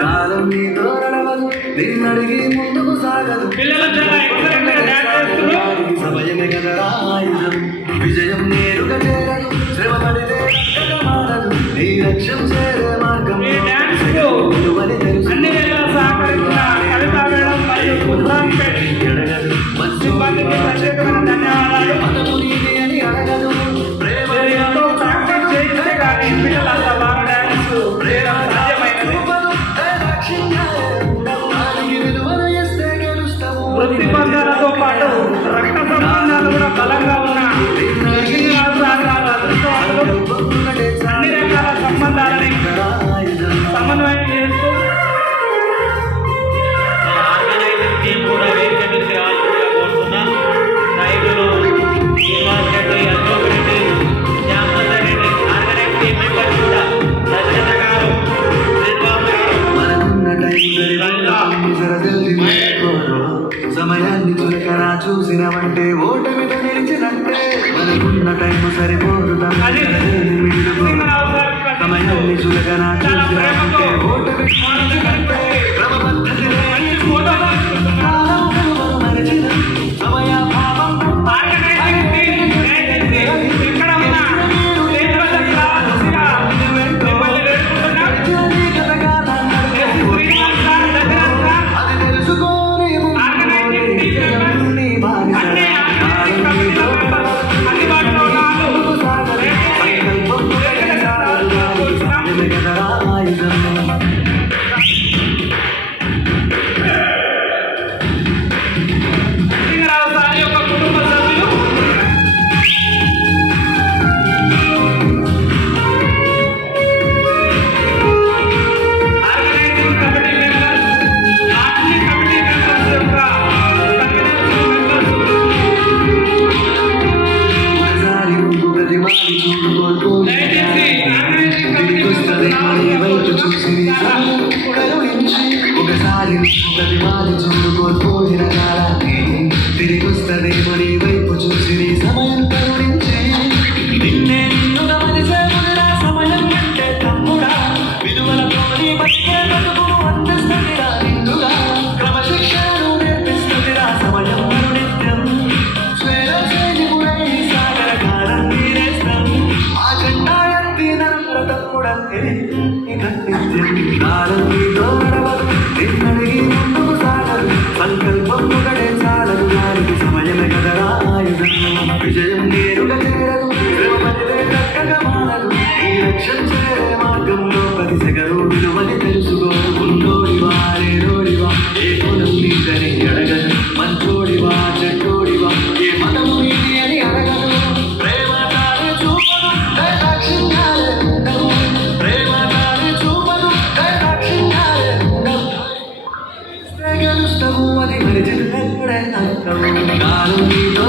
కాలం నీతో నడవదు నిన్నడిగి ముందుకు సాగదు సమయమే కదరా ఆయుధం విజయం నేరుగా చేరదు శ్రమ పడితే మారదు నీ లక్ష్యం చేరే మార్గం వృత్తిబంధాలతో పాటు రక్త సంబంధాలు కూడా బలంగా ఉన్న అన్ని రకాల సంబంధాలని సమన్వయం చేస్తూ సమయాన్ని చులకరా చూసినవంటే ఓటమితో నిలిచినట్టే మనకున్న టైం సరిపోదు సమయాన్ని చులకరా చూసినవంటే ఓటమి ఒకసారి చూడుకోల్పోయిన కాలాన్ని తిరిగి వస్తుంది మరి వైపు చూసి నీ సమయం కరుణించి నిన్నే నిన్ను గమనించా సమయం అంటే తమ్ముడా విలువలతో నీ బతికే బతుకును అందిస్తుందిరా నిండుగా క్రమశిక్షణను నేర్పిస్తుందిరా సమయం నిత్యం స్వేరం చేయుడై సాగర కాలం తీరేస్తాం ఆ జెండా ఎత్తి నరుల తమ్ముడంతే కాలం నీతో నడవదు నిన్నడిగి ముందుకు సాగదు సంకల్పం ఒకటే చాలదు దానికి సమయమే కదరా ఆయుధం విజయం నేరుగా చేరదు శ్రమ పడితే చక్కగా మారదు ఈ లక్ష్యం చేరే మార్గంలో ప్రతి సెగరు విలువని తెలుసుకో ఉన్నోడివా లేనోడివా ఏ కులం నీదని అడగదు మంచోడివా చెడ్డోడివా ఏ మతము నీది అని అడగదు ప్రేమ తానే చూపదు లక్ష్యంగాలే ఉండవు ప్రేమ తానే చూపదు లక్ష్యంగాలే ఉండవు గెలుస్తావు అది మరిచిన కాలం నీతో